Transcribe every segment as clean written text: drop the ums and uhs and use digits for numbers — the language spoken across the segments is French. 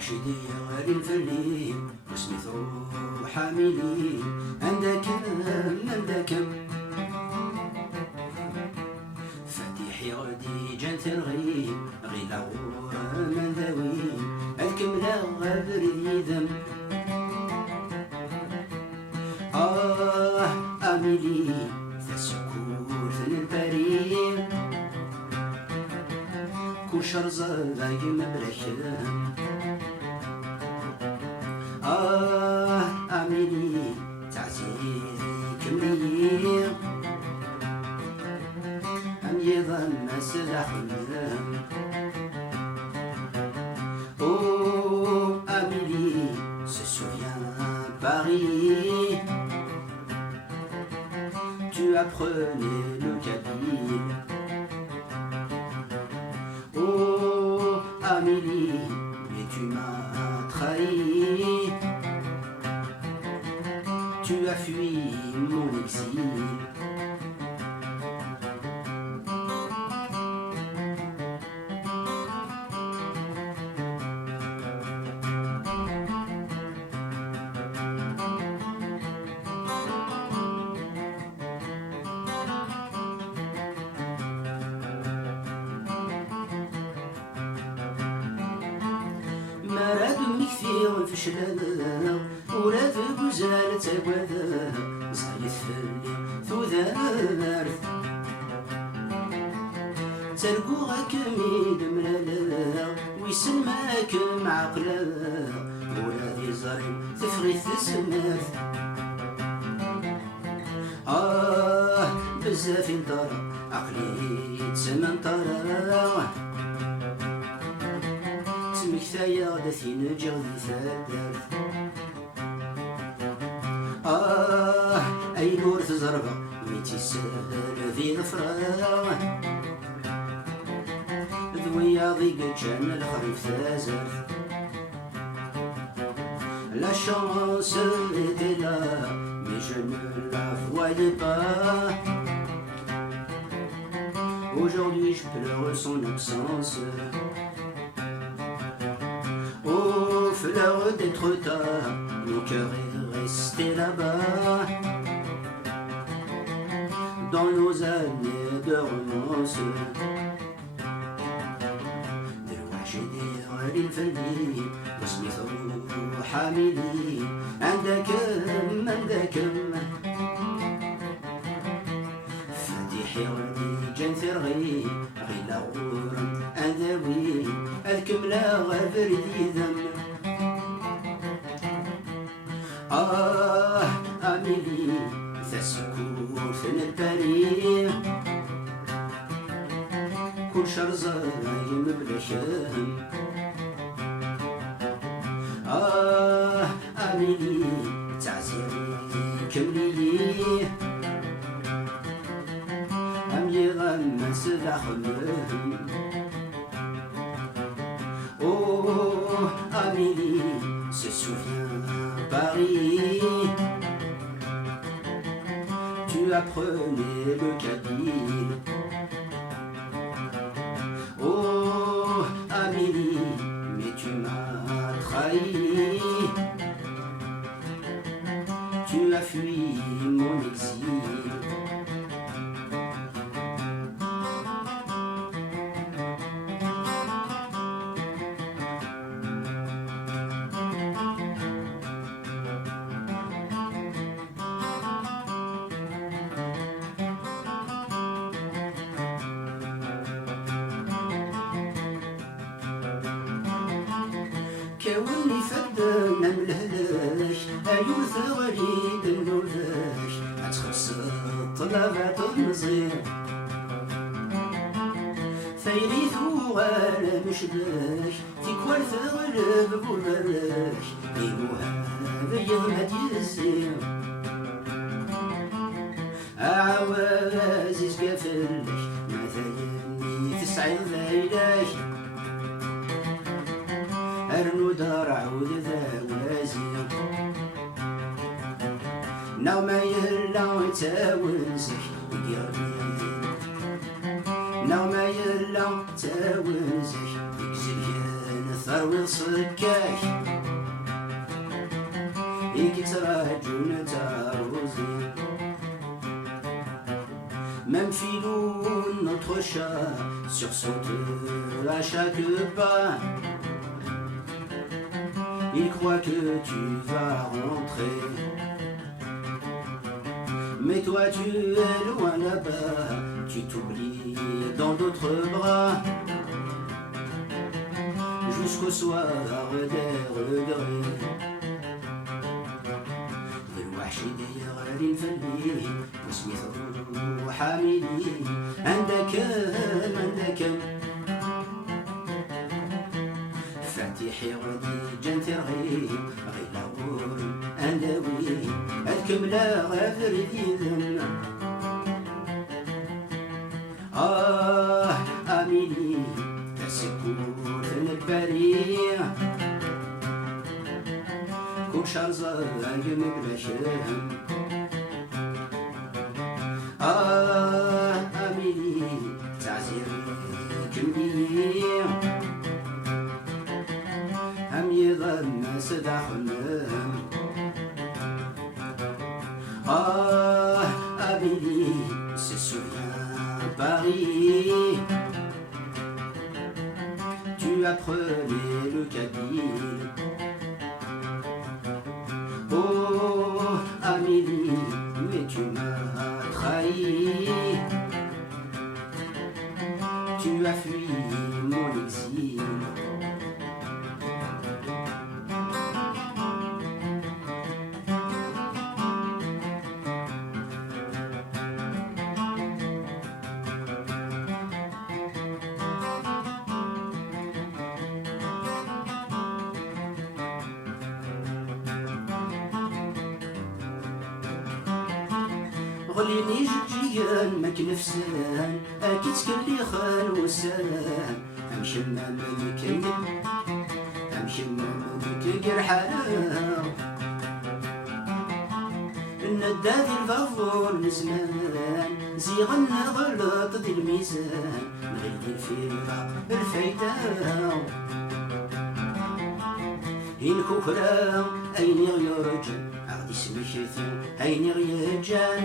الوحشي غادي نفلي وسميتو حاملي عندك فاتحي غادي جان ترغي غي لا غورا من ذوي الكملة غابر يدم أميلي تسكور في البريد كل شرزة باقي مبرشم أميلي تعزيري كملي أم يظن سلاح الذم Amélie se souvient Paris. Tu apprenais le kabyle. Oh Amélie, mais tu m'as trahi. Tu as fui mon exil. مراد مكثير فشلنا وراد بوزال تاكوادا صايد فلي ثوذارث تلقوها كميد ملالا ويسماك معقلا وراد زريم تفغي تسماث بزاف انطرا عقلي تسمن طرا مكثايا داثين جغدي ثادف أي نور تزربا ميتي السهل في ظفرا ذويا ضيق جان الخريف ثازف La chance était là, mais je ne la voyais pas. Aujourd'hui je pleure son absence. Oh, fleur d'être tard, mon cœur est resté là-bas. Dans nos années de romance. دلوقتي غادي نفلي وسميتو حاملي عندك فاتحي غادي جان ثرغي غي لا غورا أذوي الكملة غابر يذم أميلي تسكور في البريد كل شرزة يمبلا شام أميلي تعزيري كملي أم يغمس سلاخمهم Oh Amélie se souvient Paris. Tu apprenais le kabyle. Oh Amélie, mais tu m'as trahi. Tu as fui mon exil. كوني فدنا ملهلاش أيوث غريب النولاش أتخص طلبات المزير ثيريث وغالا مشلاش تكوال ثغلب بولاش إيموها بيضمت يزير أعوازي سقافلش ما ثيني تسعين ليلاش أرنو دار عود ذاوازي ناو ما يلا تاونزك يقربي ناو ما يلا تاونزك يكزليان تروي صكاك إيك تراجون تاروزي Même filou, notre chat sursaute à chaque pas. Il croit que tu vas rentrer, mais toi tu es loin là-bas, tu t'oublies dans d'autres bras. Jusqu'au soir des regrets. الوحش داير غادي نفلي وسميتو حاملي عندك فاتحي غادي جنتي رغيب غير لاغور انداوي الكملة غافر يذن اميلي تسكور في البرية كل شرزة عجم بلا شهم أميلي تعزيري كمية هم يظن سدع خمام أميلي se souvient Paris tu apprenais le kabyle. Oh, Amélie, mais tu m'as trahi. Tu as fui mon exil. غليني جيان ماك نفسان اكيد تكلي خان وسان امشي مالك امشي مالك قرحان النداد الفافور نزمان زيغن غلط دي الميزان نغير الفيرة الفايدة الكوكرا اين يرجع عقد اسمي شيثان اين يرجان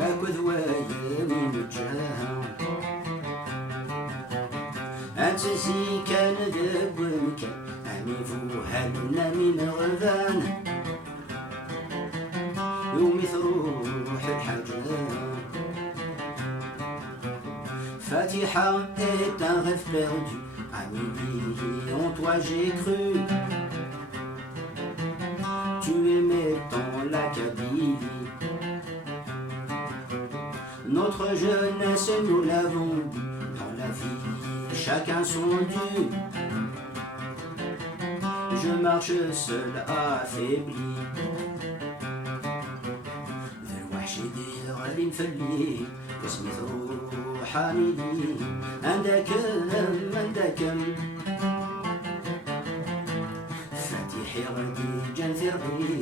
اكو ذوايا من الجان اتسي كان ذبونك امي فوهلنا من غذان يومي تروح الحاجان فاتحة est un rêve perdu. Amélie, en toi j'ai cru. Tu aimais tant la Kabylie. Notre jeunesse, nous l'avons bu. Dans la vie, chacun son dû. Je marche seul affaibli. ذا الوحش داير غادي نفلي وسميتو حاملي عندك فاتحي غادي جنتي ربي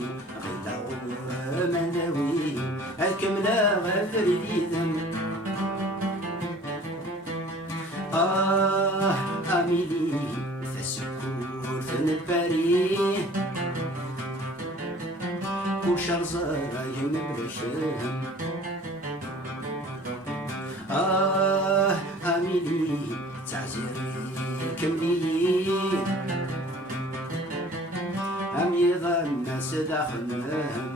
غير لاغور منداوي الكملة غافر اليدم أميلي فالسكور ثن الباري كل شرزة رايهم برشام أميلي تعزيري كملي أم يظن سداخلهم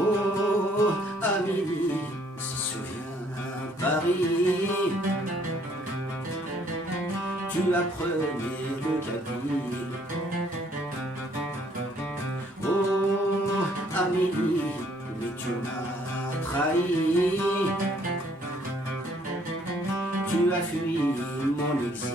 Oh Amélie, se souvient Paris. Tu apprenais le kabyle. Oh Amélie, mais tu m'as trahi. Tu as fui mon exil.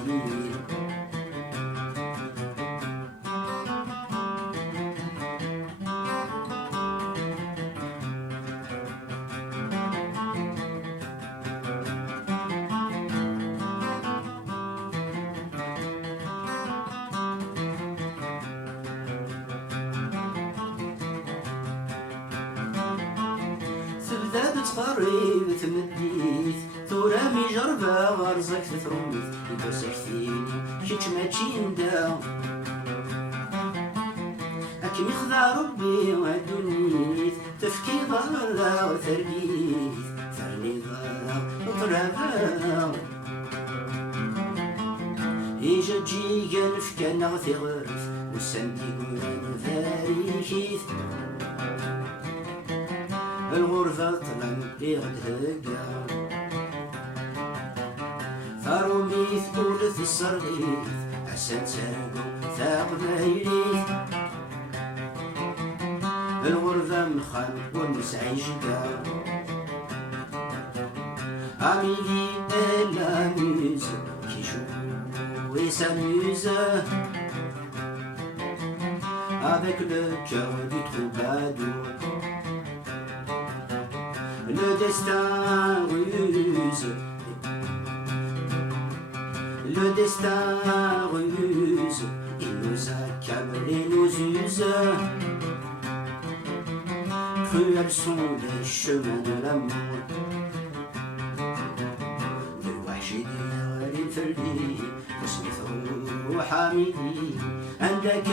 تبدا تقرب تمدي رزقك تثرمت يدوسك ثيني كيتش ماشي نداو أكي يخضع ربي وعدونيت تفكي ضالا وثربيت ثرني ضالا وطرابا إيجا جيجا نفكا نغثي غرف وساندي قولان فاريكيت الغرفة طلع يغد هكا ثاروميث قولت الصرغيث عسان ساقو ثاقبايليث الغرفة مخان والنسعي جدا عميلي إلا ميز كي jouer s'amuse avec le cœur du troubadour. Le destin ruse, le destin ruse, il nous accable et nous use. Cruels sont les chemins de l'amour. وحامدي عندك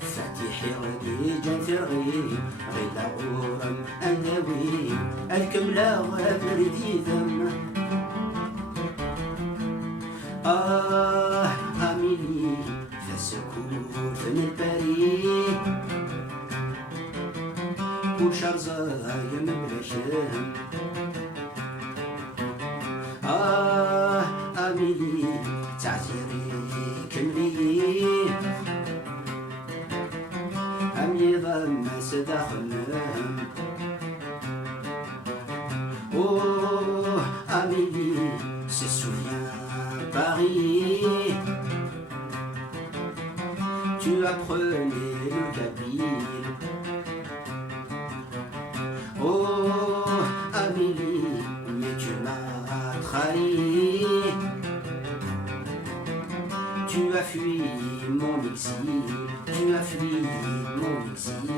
فاتحي وديجا ترغي غيدا غورم أنوي الكملة وبردي ذم حاملي فالسكوت من البريد وشرزايا مبلاشم أميلي تعتيري كملي أمي ضم سداخلهم أميلي se souvient Paris tu apprenais le cabine Amélie mais tu m'as trahi tu as fui mon exil tu as fui mon exil